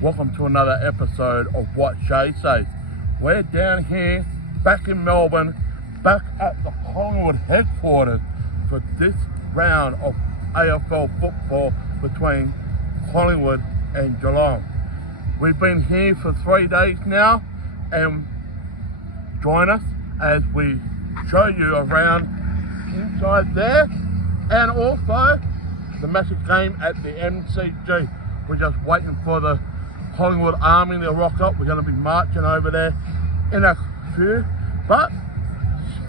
Welcome to another episode of What Shay Says. We're down here, back in Melbourne, back at the Collingwood headquarters for this round of AFL football between Collingwood and Geelong. We've been here for 3 days now, and join us as we show you around inside there, and also the massive game at the MCG. We're just waiting for the Collingwood Army to rock up. We're going to be marching over there in a few, but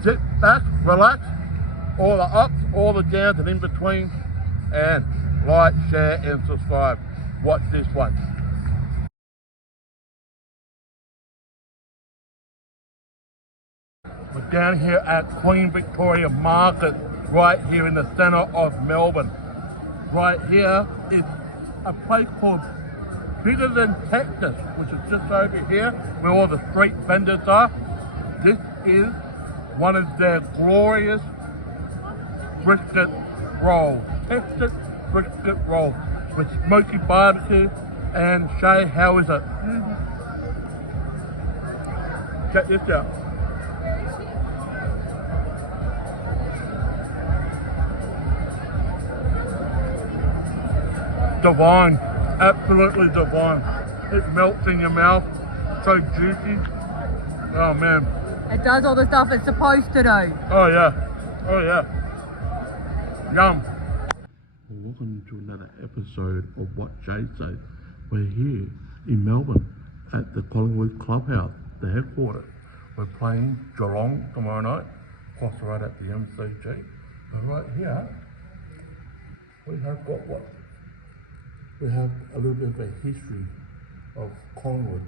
sit back, relax, all the ups, all the downs and in between, and like, share and subscribe. Watch this one. We're down here at Queen Victoria Market, right here in the centre of Melbourne. Right here is a place called Bigger Than Texas, which is just over here where all the street vendors are. This is one of their glorious brisket rolls, Texas brisket rolls with smoky barbecue. And Shay, how is it? Check this out. Divine, absolutely divine. It melts in your mouth, so juicy. Oh man. It does all the stuff it's supposed to do. Oh yeah, oh yeah. Yum. Welcome to another episode of What Jay Says. We're here in Melbourne at the Collingwood Clubhouse, the headquarters. We're playing Geelong tomorrow night, across the road at the MCG. And right here, we have got what? We have a little bit of a history of Collingwood.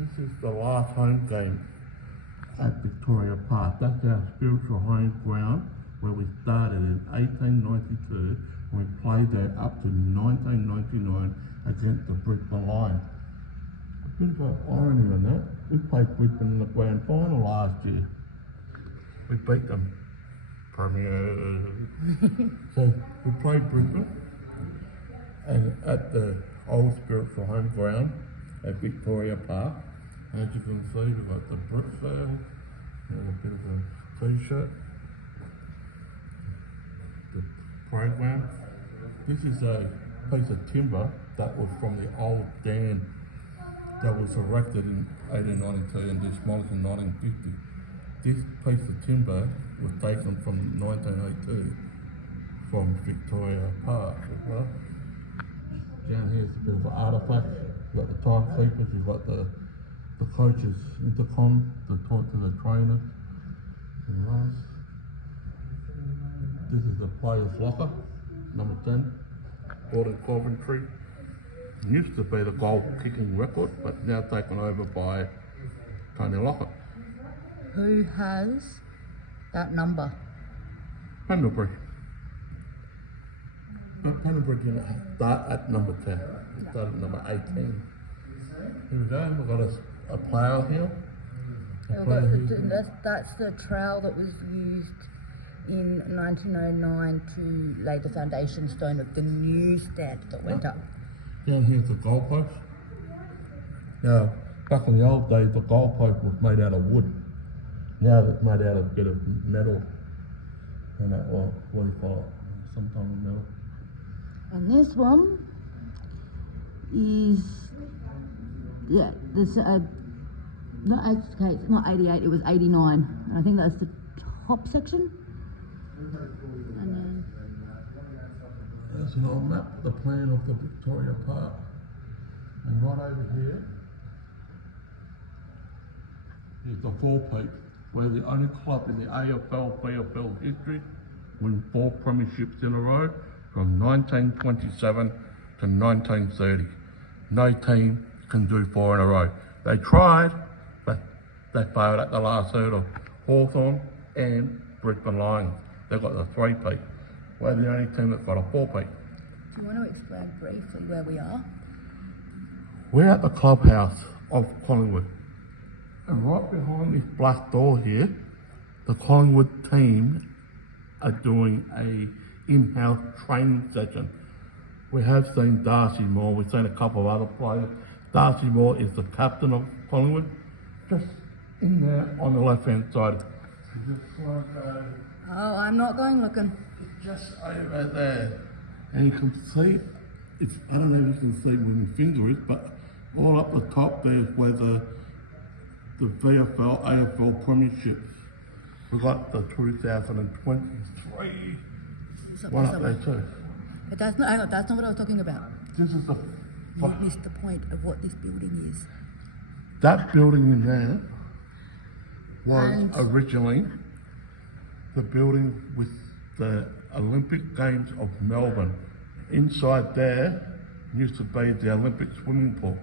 This is the last home game at Victoria Park. That's our spiritual home ground where we started in 1892 and we played there up to 1999 against the Brisbane Lions. A bit of an irony on that. We played Brisbane in the grand final last year. We beat them. Premier. So we played Brisbane. And at the old spiritual home ground at Victoria Park, as you can see, we've got the brick there and a bit of a t-shirt, the program. This is a piece of timber that was from the old dam that was erected in 1892 and demolished in 1950. This piece of timber was taken from 1902 from Victoria Park as well. Down here is a bit of an artifact. You've got the timekeepers, you've got the coaches' intercom to talk to the trainers. And last, this is the players' locker, number 10, Gordon Coventry. It used to be the goal kicking record, but now taken over by Tony Lockett. Who has that number? Pendlebury. Pendlebury didn't start at number 10, it started at number 18. Here we go, we've got a plough here. That's the trowel that was used in 1909 to lay the foundation stone of the new stand that went up. Down here's the goalpost. Now, back in the old days, the goalpost was made out of wood. Now it's made out of a bit of metal. And that, well, what do you call it? Some kind of metal. And this one is, yeah, this, not 88, it was 89. And I think that's the top section. And then there's an old map, the plan of the Victoria Park. And right over here is the Four Peaks. We're the only club in the AFL, VFL history win 4 premierships in a row from 1927 to 1930. No team can do 4 in a row. They tried, but they failed at the last hurdle. Hawthorn and Brisbane Lions. They've got the 3-peat. We're the only team that's got a 4-peat. do you want to explain briefly where we are? We're at the clubhouse of Collingwood. And right behind this black door here, the Collingwood team are doing a in-house training session. We have seen Darcy Moore, we've seen a couple of other players, Darcy Moore is the captain of Collingwood. Just in there on the left-hand side. Just like Oh, I'm not going looking. just over there. And you can see, I don't know if you can see where my finger is, but all up the top there's where the VFL, AFL premierships. We got the 2023 one up there too. But that's not, hang on, that's not what I was talking about. This is the, You missed the point of what this building is. that building in there was And- originally the building with the Olympic Games of Melbourne. Inside there used to be the Olympic swimming pool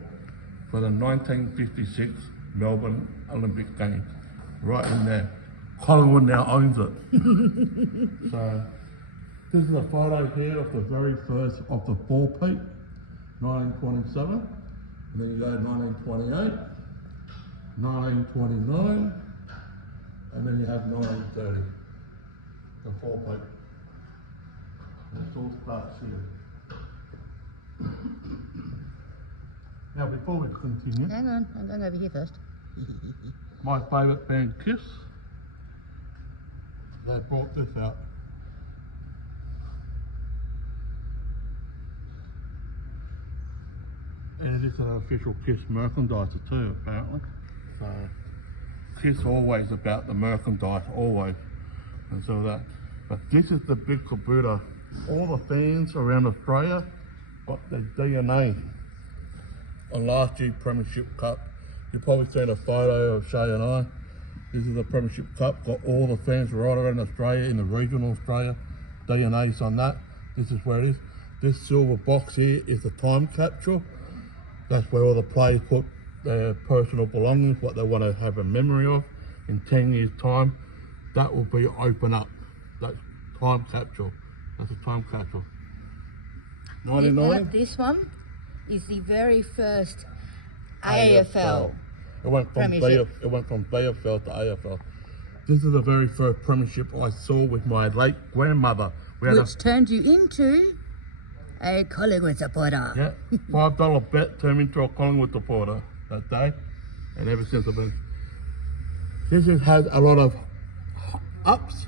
for the 1956 Melbourne Olympic Games. Right in there. Collingwood now owns it. So this is a photo here of the very first of the four-peat, 1927. And then you go 1928, 1929, and then you have 1930. The four-peat. It all starts here. Now, before we continue, Hang on, I'm going over here first. my favourite band, Kiss, they brought this out. And it is an official Kiss merchandiser too, apparently. So, Kiss always about the merchandise, always. And so that. But this is the big caboodle. All the fans around Australia got their DNA on last year's Premiership Cup. You've probably seen a photo of Shay and I. This is the Premiership Cup, got all the fans right around Australia, in the regional Australia, DNA's on that. This is where it is. This silver box here is the time capsule. That's where all the players put their personal belongings, what they want to have a memory of in 10 years' time. That will be open up. That's time capsule. That's a time capsule. 99. This one is the very first AFL. It went from Premiership. VFL to AFL. This is the very first premiership I saw with my late grandmother. We had Which turned you into a Collingwood supporter. a $5 bet turned me into a Collingwood supporter that day, and ever since I've been. This has had a lot of ups,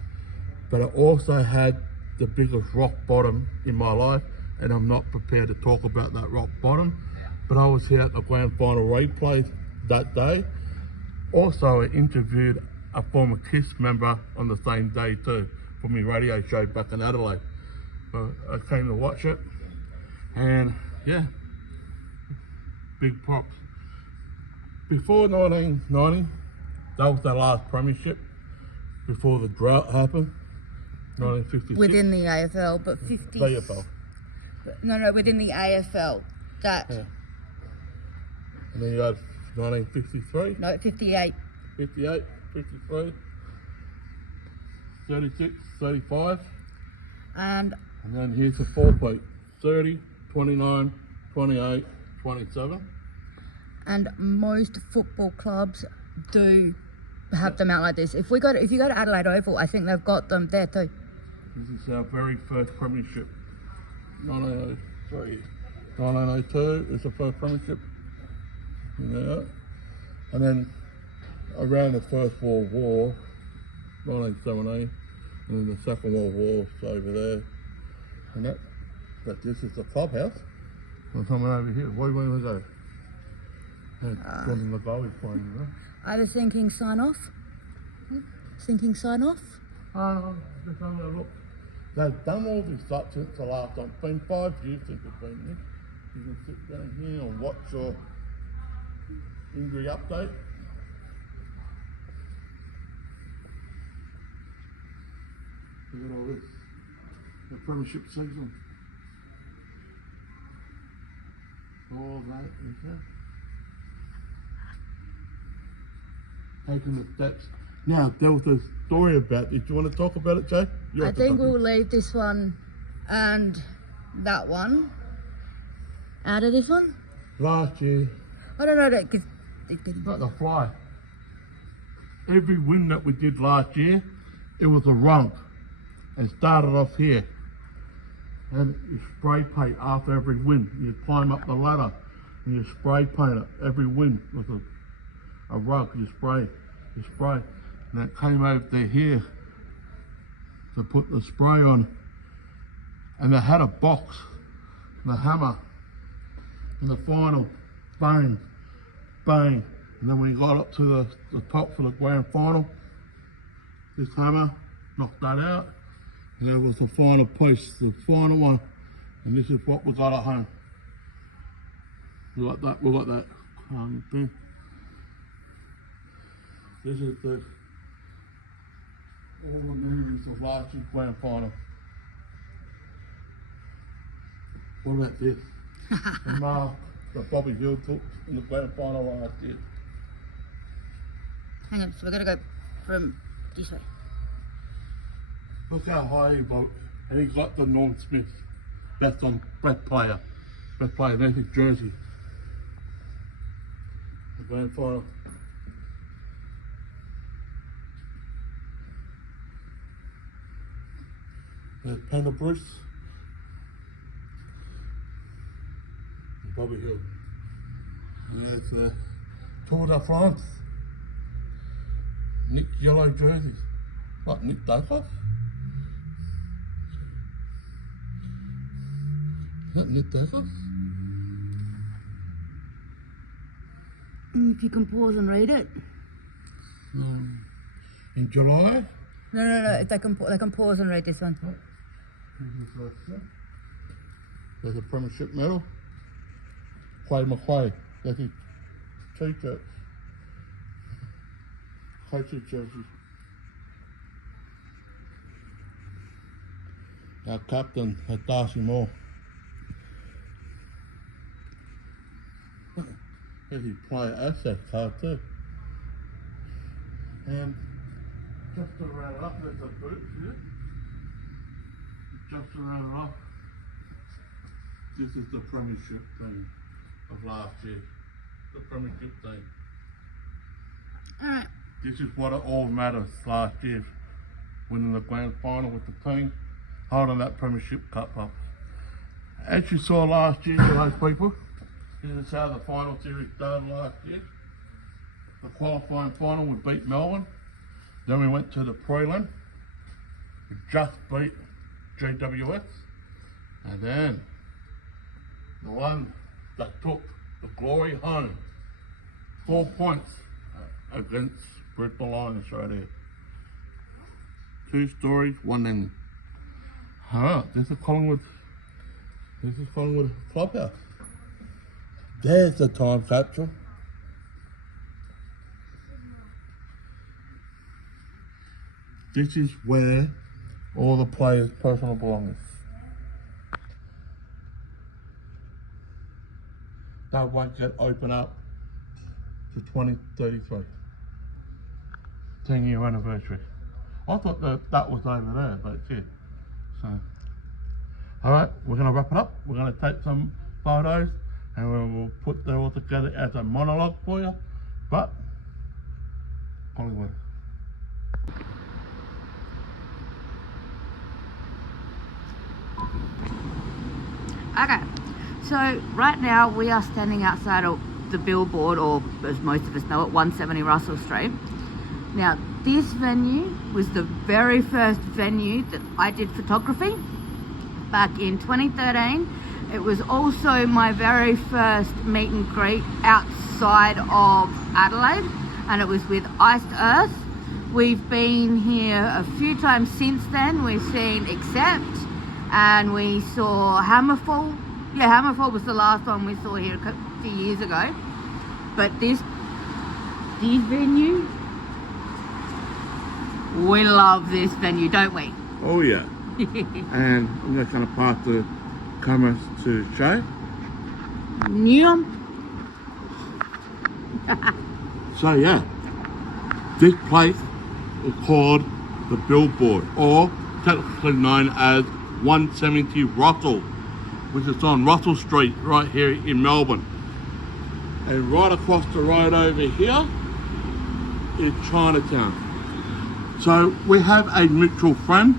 but it also had the biggest rock bottom in my life, and I'm not prepared to talk about that rock bottom. But I was here at the grand final replay that day. Also, I interviewed a former Kiss member on the same day too, for my radio show back in Adelaide. So I came to watch it, and yeah, big props. Before 1990, that was their last premiership, before the drought happened, 1956. Within the AFL, but 50. VFL. No, within the AFL. That. Yeah. And then you had 1953, No, 58. 58, 53, 36, 35, And and then here's the four-peat, 30, 29, 28, 27. and most football clubs do have them out like this. If you go to Adelaide Oval, I think they've got them there too. This is our very first premiership, 1903. 1902 is the first premiership. Yeah. And then around the First World War, 1917, and then the Second World War is over there. And that, but this is the clubhouse. I'm coming over here. Where do you want to go? Gordon the goal is playing, you know? I was thinking sign off. Thinking sign off. Just having a look. They've done all this stuff since the last time. It's been 5 years since it's been here. You can sit down here and watch your injury update. Look at all this. The premiership season. All that is there. Taking the steps. Now, there was a story about this. Do you want to talk about it, Jay? You I have to think talk we'll leave this one and that one out of this one. Last year, I don't know that because not the fly. Every win that we did last year, it was a rump. And started off here. And you spray paint after every win. You climb up the ladder. and you spray paint it every wind with a rug. You spray, and it came over to here to put the spray on, and they had a box, the hammer, and the final bang, bang, and then when we got up to the top for the grand final, this hammer knocked that out, and there was the final piece, the final one, and this is what we got at home. We got that thing. This is all the movies of last year's grand final. What about this? The mark that Bobby Hill took in the grand final last year. Hang on, so we're going to go from this way. Look how high he broke. And he got the Norm Smith best player. Best player, there's his jersey. The grand final. There's Panda Bruce. And Bobby Hill. And there's Tour de France. Nick yellow jerseys. What, Nick Dakoff? Is that Nick Dakoff? If you can pause and read it. In July? No. If they can pause and read this one. There's a premiership medal. Clay McClay. That's his t-shirt. Coach's jersey. Our captain at Darcy Moore. There's his player asset card too. And just to round it up, there's the boots here. Just to round it up. This is the premiership thing of last year. The premiership thing. Alright. This is what it all matters last year. Winning the grand final with the team, holding that premiership cup up. As you saw last year to those people, this is how the final series started last year. The qualifying final, we beat Melbourne. Then we went to the prelim. We just beat GWS. And then the one that took the glory home, 4 points against Brisbane Lions right here. 2 stories, 1 ending. This is Collingwood Clubhouse. There's the time capsule. This is where all the players' personal belongings. That won't get opened up to 2033. 10-year anniversary. I thought that was over there, but it's here. So, alright, we're going to wrap it up. We're going to take some photos and we'll put them all together as a monologue for you. But, Collingwood. Okay, so right now we are standing outside of the billboard, or as most of us know it, 170 Russell Street. Now, this venue was the very first venue that I did photography back in 2013. It was also my very first meet and greet outside of Adelaide, and it was with Iced Earth. We've been here a few times since then. We've seen Accept, and we saw Hammerfall. Yeah, Hammerfall was the last one we saw here a few years ago. But this venue, we love this venue, don't we? Oh yeah. And I'm just going to pass the camera to Shay. Yeah. So yeah, this place is called the Billboard, or technically known as 170 Russell, which is on Russell Street right here in Melbourne. And right across the road over here is Chinatown. So we have a mutual friend,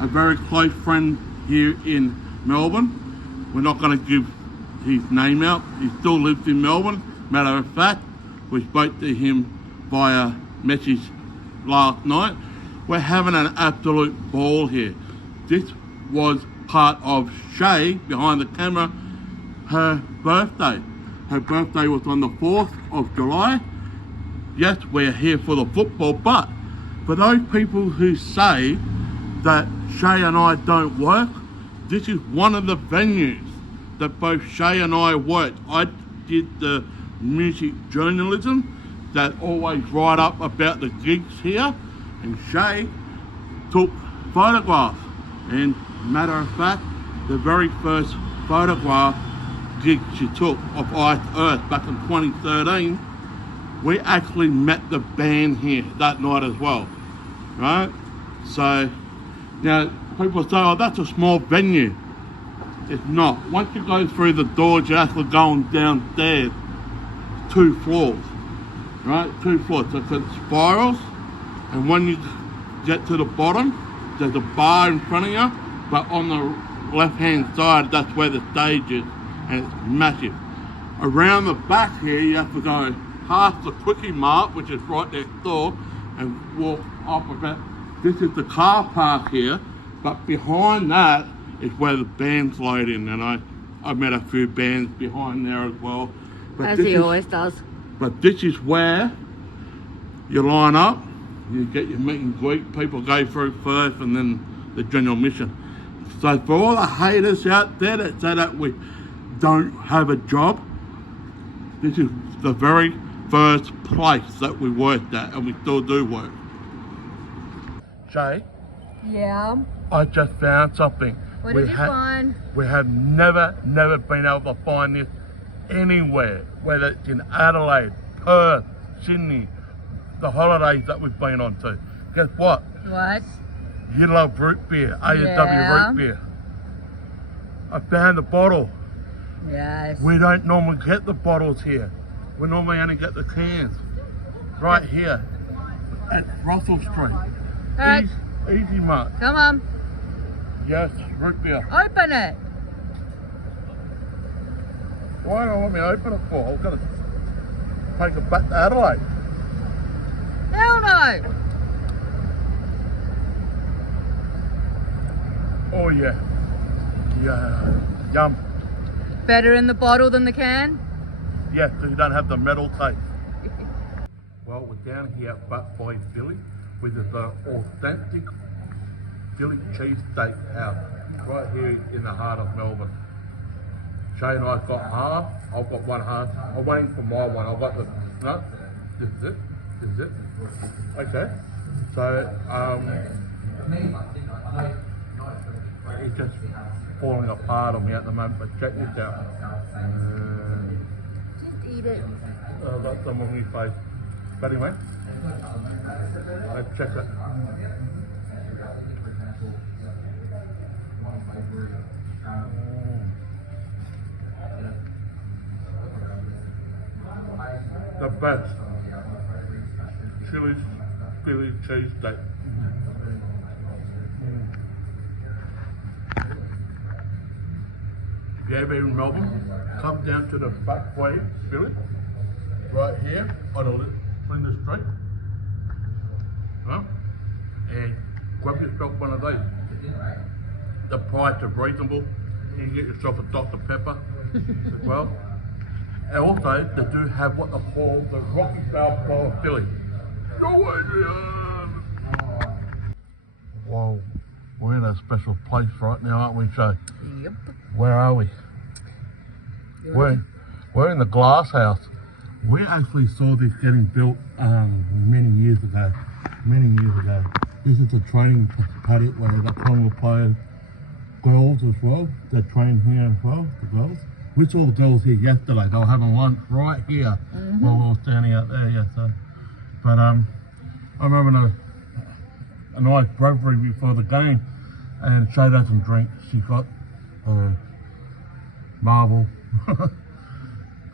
a very close friend here in Melbourne. We're not going to give his name out. He still lives in Melbourne. Matter of fact, we spoke to him via message last night. We're having an absolute ball here. This was part of Shay, behind the camera, her birthday. Her birthday was on the 4th of July. Yes, we're here for the football, but for those people who say that Shay and I don't work, this is one of the venues that both Shay and I worked. I did the music journalism that always write up about the gigs here, and Shay took photographs. And matter of fact, the very first photograph gig she took of Ice Earth back in 2013, we actually met the band here that night as well, right? So now people say, oh, that's a small venue. It's not. Once you go through the doors, you're actually going downstairs 2 floors, right? 2 floors. So it spirals, and when you get to the bottom, there's a bar in front of you, but on the left-hand side, that's where the stage is, and it's massive. Around the back here, you have to go past the Quickie Mart, which is right next door, and walk up about. This is the car park here, but behind that is where the bands load in, and I met a few bands behind there as well. But as he always does. But this is where you line up, you get your meet and greet, people go through first, and then the general mission. So for all the haters out there that say that we don't have a job, this is the very first place that we worked at, and we still do work. Shay? Yeah. I just found something. What did you find? We have never been able to find this anywhere, whether it's in Adelaide, Perth, Sydney, the holidays that we've been on to. Guess what? What? You love root beer, A&W root beer. I found the bottle. Yes. We don't normally get the bottles here. We normally only get the cans. Right here at Russell Street. Alright. Easy Mart. Come on. Yes, root beer. Open it. Why don't you want me to open it for? I'm going to take it back to Adelaide. Hell no. Oh yeah. Yeah. Yum. Better in the bottle than the can? Yes, because you don't have the metal taste. Well, we're down here at Butt Boy Philly, which is the authentic Philly cheesesteak house, right here in the heart of Melbourne. Shay and I've got half, I've got one half. I'm waiting for my one. I've got the, no, this is it, this is it. Okay, so, it's just falling apart on me at the moment, but check this out. Just eat it. That's some on my face. But anyway, let's check it. The best Philly cheesesteak. If you're ever in Melbourne, come down to the Buckway Philly, right here on the Flinders Street, and grab yourself one of those. The price is reasonable. You can get yourself a Dr. Pepper as well. And also, they do have what they call the Rocky Balboa Philly. Go Adrian! Whoa, we're in a special place right now, aren't we, Shay? Yep. Where are we? We're in the glass house. We actually saw this getting built many years ago. This is a training paddock where the Collingwood players, girls as well, they train here as well, the girls. We saw the girls here yesterday. They were having lunch right here while we were standing out there yesterday. But I'm having a nice bravery before the game, and Shay doesn't drink. She got Marvel.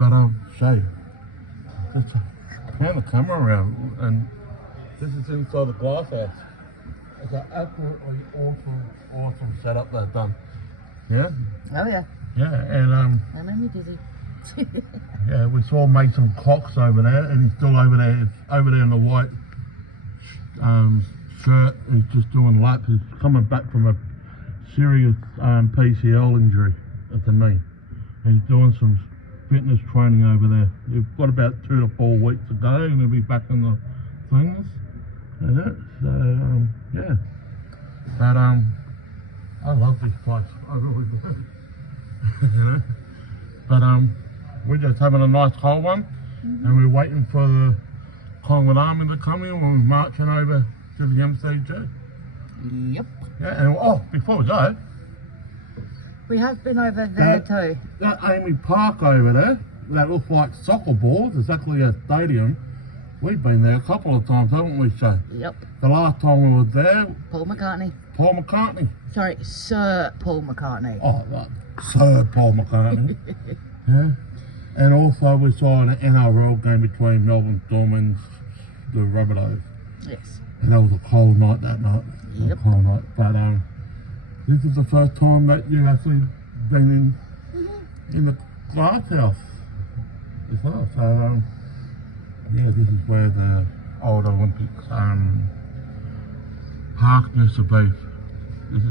But Shay, just turn the camera around, and this is inside the glass house. It's an absolutely awesome setup they've done. Yeah? Oh yeah. Yeah, and That made me dizzy. yeah, we saw Mason Cox over there, and he's still over there in the white shirt. He's just doing laps. He's coming back from a serious PCL injury at the knee. And he's doing some fitness training over there. We've got about 2 to 4 weeks to go, and he'll be back in the things. So yeah. But I love this place. I really do. You know. But we're just having a nice cold one, and we're waiting for the Collingwood Army to come in when we're marching over to the MCG. Yep. Yeah, and before we go, We have been over there too. that Amy Park over there, that looks like soccer balls, it's actually a stadium. We've been there a couple of times, haven't we, Shay? Yep. The last time we were there, Paul McCartney. Paul McCartney. Sorry, Sir Paul McCartney. Oh, Sir Paul McCartney. Yeah. And also we saw an NRL game between Melbourne Storm and the Rabbitohs. Yes. And that was a cold night that night. Yep. A cold night. But this is the first time that you've actually been in the glass house as well. So yeah, this is where the old Olympics park used to be. This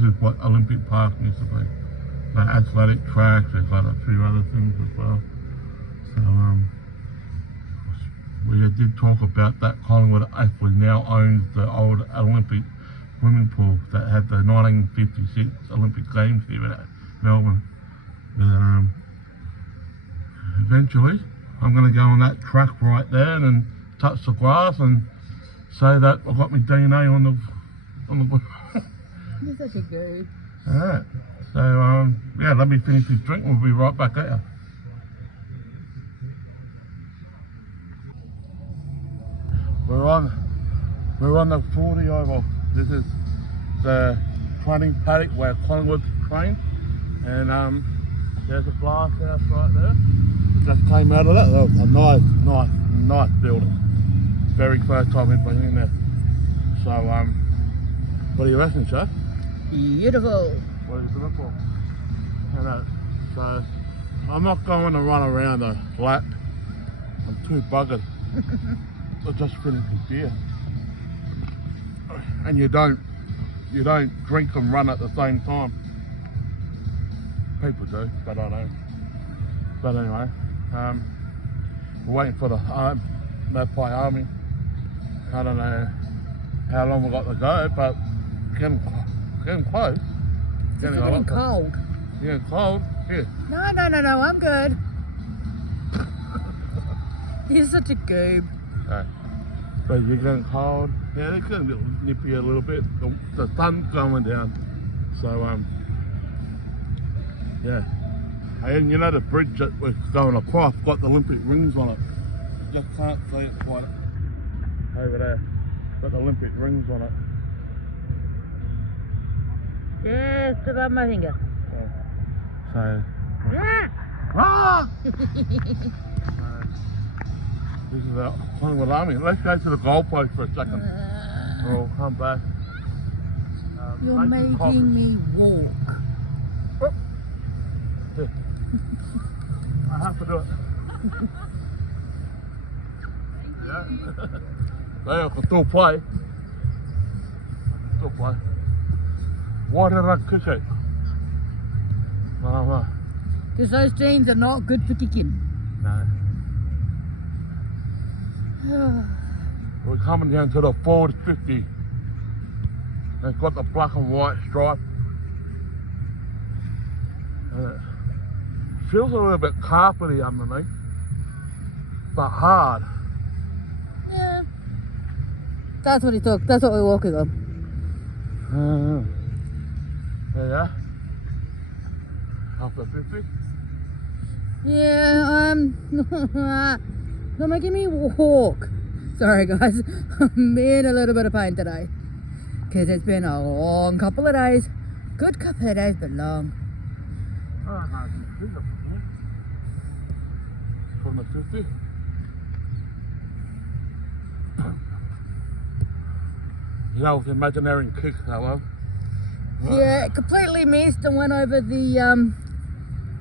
is what Olympic Park used to be. The athletic tracks, there's like a few other things as well. So we did talk about that Collingwood actually now owns the old Olympic swimming pool that had the 1956 Olympic Games here at Melbourne. And, eventually I'm going to go on that track right there and touch the grass and say that I've got my DNA on the You're such a goob. Alright, so yeah, let me finish this drink and we'll be right back at you. We're on the Footy oval. This is the training paddock where Collingwood train, and there's a glass house right there. Just came out of that. That was a nice building. Very first time we've been in there. So what do you reckon, Shay? Beautiful. What are you looking for? So I'm not going to run around a lap. I'm too buggered. I just finished the beer. And you don't drink and run at the same time. People do, but I don't. But anyway, we're waiting for the Magpie Army. I don't know how long we got to go, but getting close. Getting cold. Getting cold. Here. No, I'm good. You're such a goob. Right. But you're getting cold. Yeah, it's getting a little nippy a little bit. The sun's going down. So yeah. And you know the bridge that we're going across got the Olympic rings on it. Just can't see it quite over there. Got the Olympic rings on it. Just above my finger. So Yeah. ah! This is the Collingwood Army. Let's go to the goalpost for a second. We'll come back. You're make some making me walk. Here. I have to do it. Yeah. There, I can still play. Why did I kick it? I don't know. Because those jeans are not good for kicking. No. We're coming down to the forward 50. It's got the black and white stripe. It feels a little bit carpety underneath, but hard. Yeah. That's what he took. That's what we're walking on. There you are. After 50. Yeah, not making me walk. Sorry guys, I'm in a little bit of pain today. Because it's been a long couple of days. Good couple of days, but long. Oh, no, from the 50. That was imaginary kick, that one. Yeah, completely missed and went over the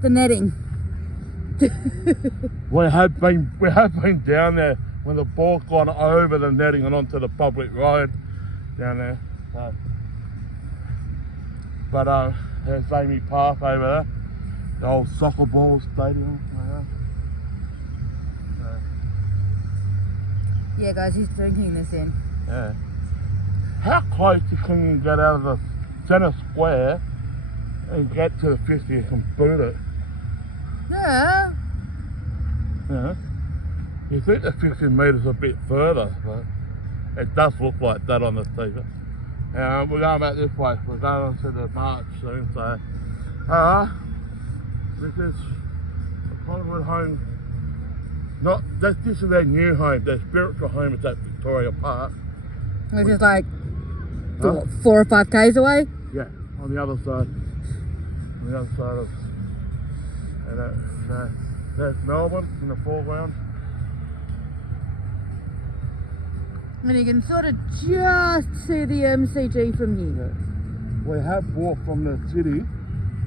The netting. We have been down there when the ball's gone over the netting and onto the public road down there. So. But there's Amy Park over there, the old soccer ball stadium. Yeah, guys, he's drinking this in. Yeah. How close can you get out of the centre square and get to the 50th and boot it? Yeah. Yeah. You think the 50 metres a bit further, but it does look like that on the TV. We're going back this way. We're going to the march soon, so this is the Collingwood home. This is their new home. Their spiritual home is at Victoria Park. Which is like 4 or 5 k's away. Yeah, on the other side. On the other side of, and there's Melbourne in the foreground. And you can sort of just see the MCG from here. Yeah. We have walked from the city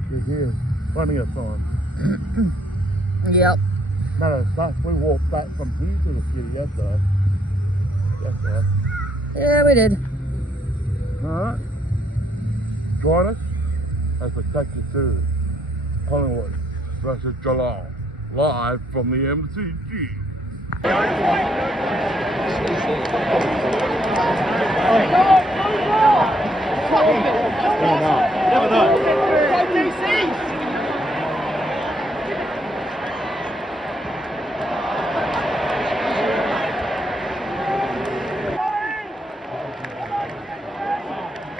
to here plenty of times. Yep. Matter of fact, we walked back from here to the city yesterday. Yeah, we did. Alright. Join us as we take you to Collingwood versus Geelong, live from the MCG. Never know.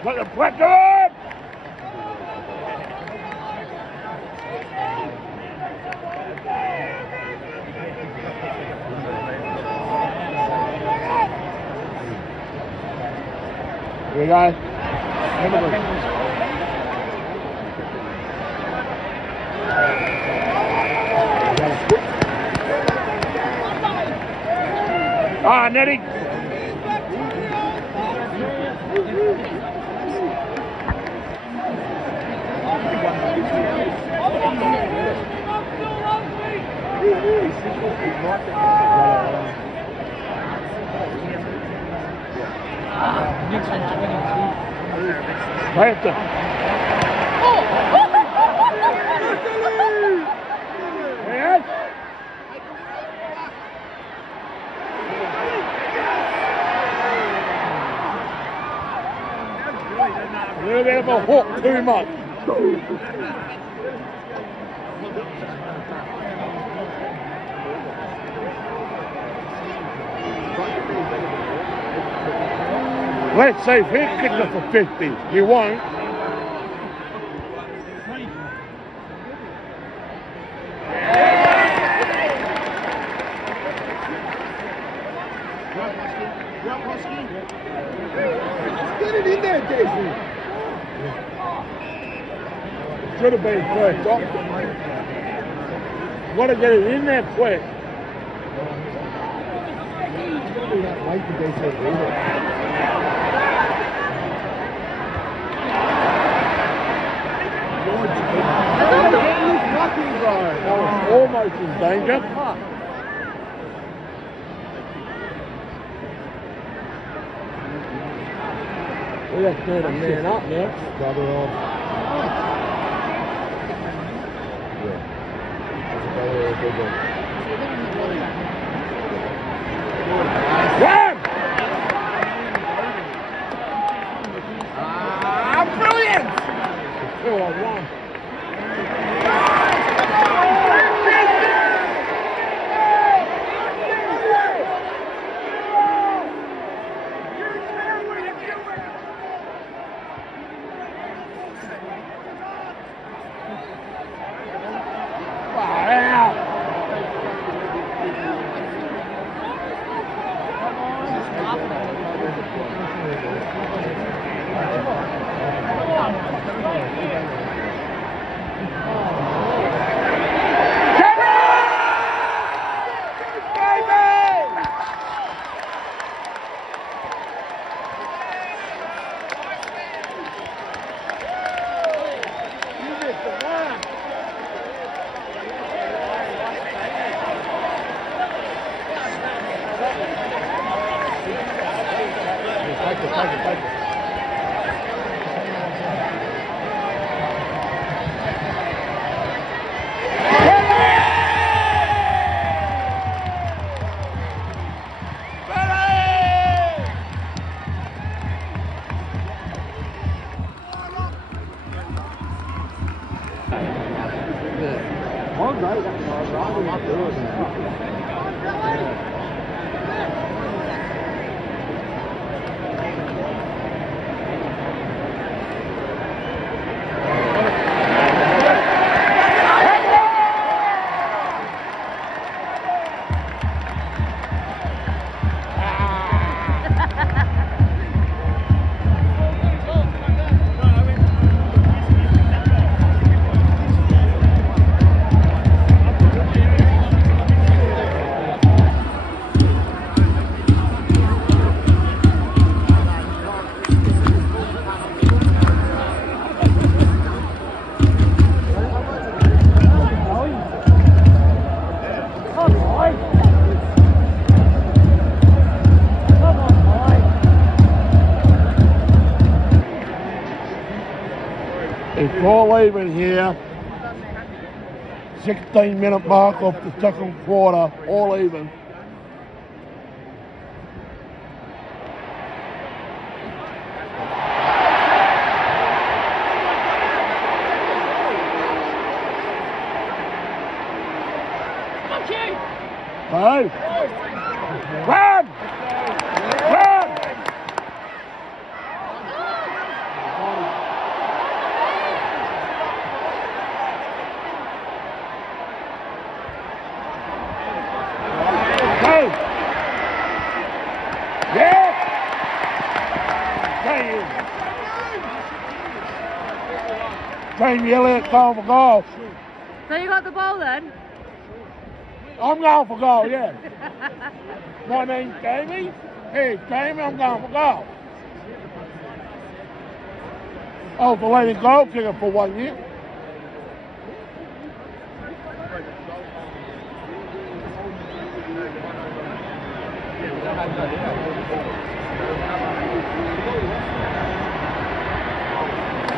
Put the pressure on! Here we go. Netting. Panther. A little bit of a hook, too much. Let's see if he kicks it for 50. He won't. Get it in there, Jason. Should have been quick. Got to get it in there quick. Wait for Jason to read it. Almost in danger. We have to turn a man up now. Brother off. Yeah. That's a brother or a good one. Run! Brilliant! 2-on-1. Take it. It's all even here. 16-minute mark of the second quarter, all even. Hey! Run! Run! Hey! Yeah! Jamie Elliott going for goal. So you got the ball then? I'm going for goal, yeah. My name's Jamie. Hey, Jamie, I'm going for goal. I was the leading goal kicker for 1 year.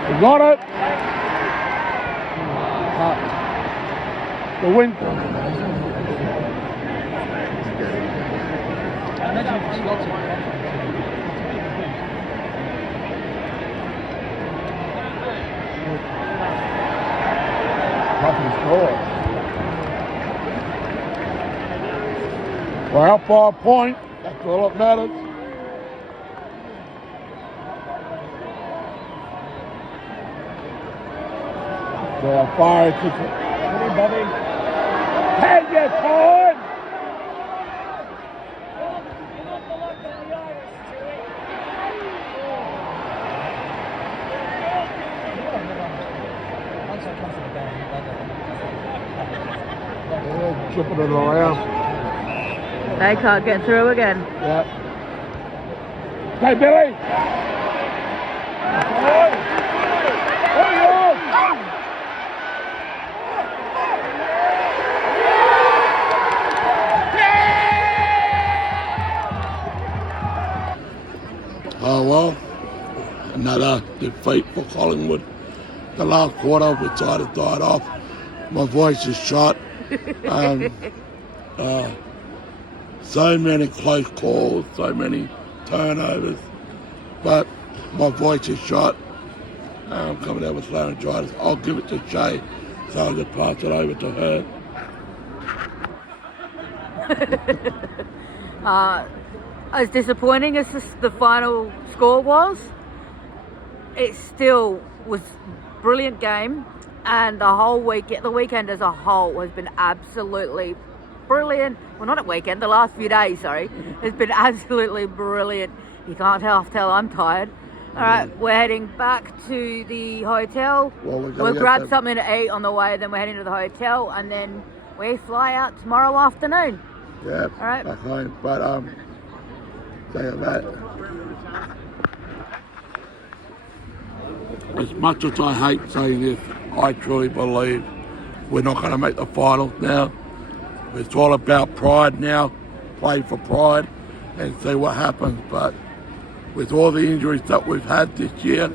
We got it. The win. We're out by a point. That's all that matters. Well, fire kick it. Come on, Bobby. Take your time. Yeah, chipping it around. They can't get through again. Yeah. Hey, Billy. Oh well, another defeat for Collingwood. The last quarter we decided died off. My voice is shot. So many close calls, so many turnovers, but my voice is shot. I'm coming down with laryngitis. I'll give it to Shay, so I'll just pass it over to her. As disappointing as the final score was, it still was a brilliant game, and the weekend as a whole has been absolutely brilliant. Well, not at weekend, the last few days, sorry. It's been absolutely brilliant. You can't tell I'm tired. All right, we're heading back to the hotel. We'll grab something to eat on the way, then we're heading to the hotel, and then we fly out tomorrow afternoon. Yeah, all right. Back home. But saying that, as much as I hate saying this, I truly believe we're not going to make the finals now. It's all about pride now. Play for pride and see what happens. But with all the injuries that we've had this year,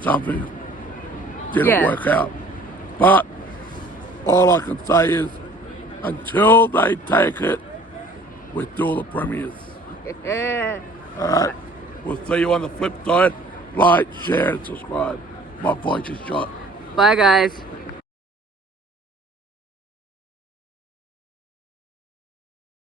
something didn't work out. But all I can say is, until they take it, we're still the premiers. Alright, we'll see you on the flip side. Like, share and subscribe. My voice is shot. Bye guys.